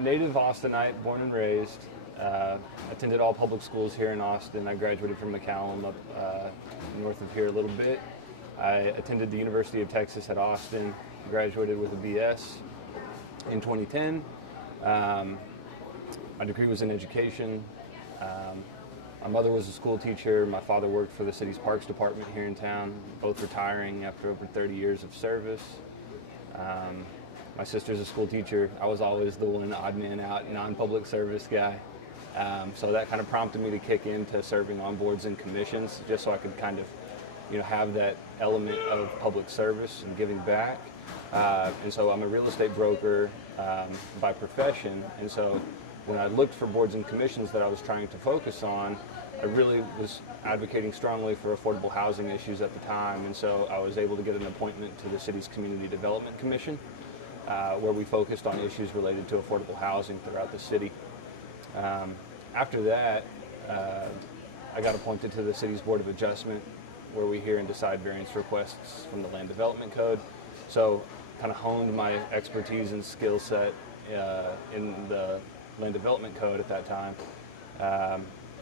native Austinite, born and raised. Attended all public schools here in Austin. I graduated from McCallum up north of here a little bit. I attended the University of Texas at Austin, graduated with a BS in 2010. My degree was in education. My mother was a school teacher. My father worked for the city's parks department here in town, both retiring after over 30 years of service. My sister's a school teacher. I was always the one odd man out, non-public service guy. So that kind of prompted me to kick into serving on boards and commissions, just so I could kind of, have that element of public service and giving back. And so I'm a real estate broker by profession, and so when I looked for boards and commissions that I was trying to focus on, I really was advocating strongly for affordable housing issues at the time, and so I was able to get an appointment to the city's Community Development Commission, where we focused on issues related to affordable housing throughout the city. After that, I got appointed to the city's Board of Adjustment, where we hear and decide variance requests from the Land Development Code. So kind of honed my expertise and skill set in the Land Development Code at that time.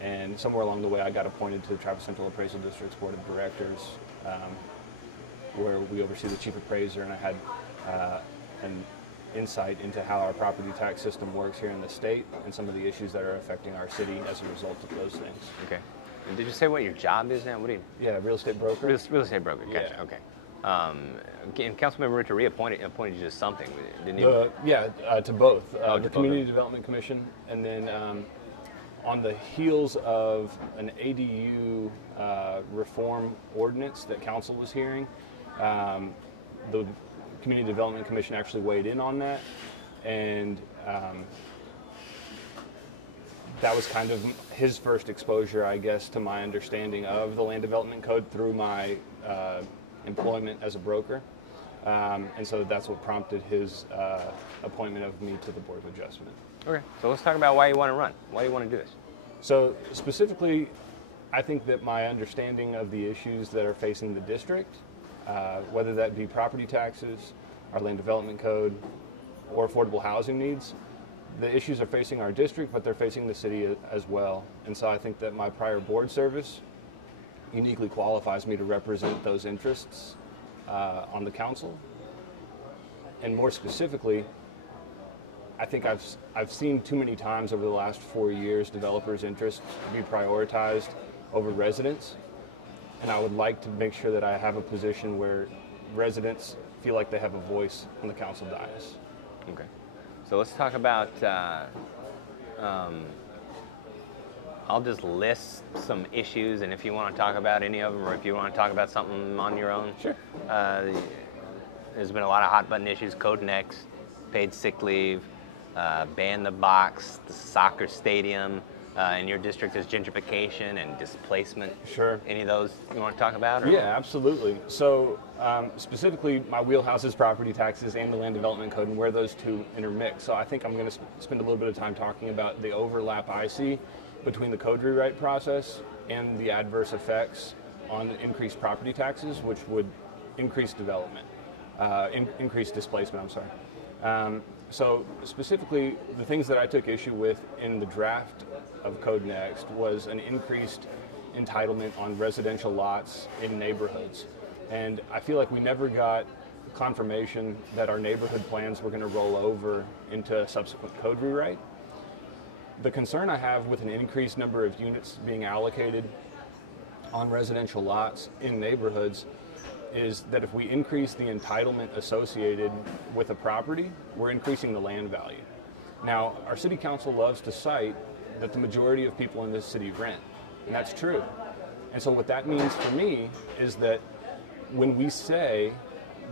And somewhere along the way, I got appointed to the Travis Central Appraisal District's Board of Directors, where we oversee the chief appraiser, and I had an insight into how our property tax system works here in the state and some of the issues that are affecting our city as a result of those things. Okay. And did you say what your job is now? What do you? Yeah, real estate broker. Real estate broker. Gotcha. Yeah. Okay. And Councilmember Ritter appointed you to something, didn't he? To both. To the both. Community Development Commission, and then on the heels of an ADU reform ordinance that council was hearing, the Community Development Commission actually weighed in on that, and that was kind of his first exposure, I guess, to my understanding of the Land Development Code through my employment as a broker. And so that's what prompted his appointment of me to the Board of Adjustment. Okay, so let's talk about why you want to run. Why do you want to do this? So specifically, I think that my understanding of the issues that are facing the district, whether that be property taxes, our Land Development Code, or affordable housing needs, the issues are facing our district, but they're facing the city as well. And so I think that my prior board service uniquely qualifies me to represent those interests on the council. And more specifically, I think I've seen too many times over the last 4 years developers' interests be prioritized over residents. And I would like to make sure that I have a position where residents feel like they have a voice on the council dais. Okay. So let's talk about, I'll just list some issues, and if you want to talk about any of them, or if you want to talk about something on your own. Sure. There's been a lot of hot button issues: Code Next, paid sick leave, ban the box, the soccer stadium. In your district, is gentrification and displacement. Sure. Any of those you want to talk about? Or? Yeah, absolutely. So specifically, my wheelhouse is property taxes and the Land Development Code and where those two intermix. So I think I'm going to spend a little bit of time talking about the overlap I see between the code rewrite process and the adverse effects on increased property taxes, which would increase development, increase displacement, I'm sorry. So specifically, the things that I took issue with in the draft of Code Next was an increased entitlement on residential lots in neighborhoods. And I feel like we never got confirmation that our neighborhood plans were going to roll over into a subsequent code rewrite. The concern I have with an increased number of units being allocated on residential lots in neighborhoods is that if we increase the entitlement associated with a property, we're increasing the land value. Now, our city council loves to cite that the majority of people in this city rent, and that's true. And so what that means for me is that when we say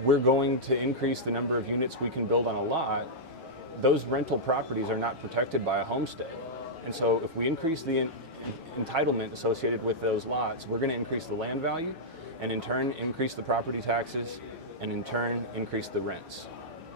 we're going to increase the number of units we can build on a lot, those rental properties are not protected by a homestead. And so if we increase the entitlement associated with those lots, we're going to increase the land value, and in turn increase the property taxes, and in turn increase the rents.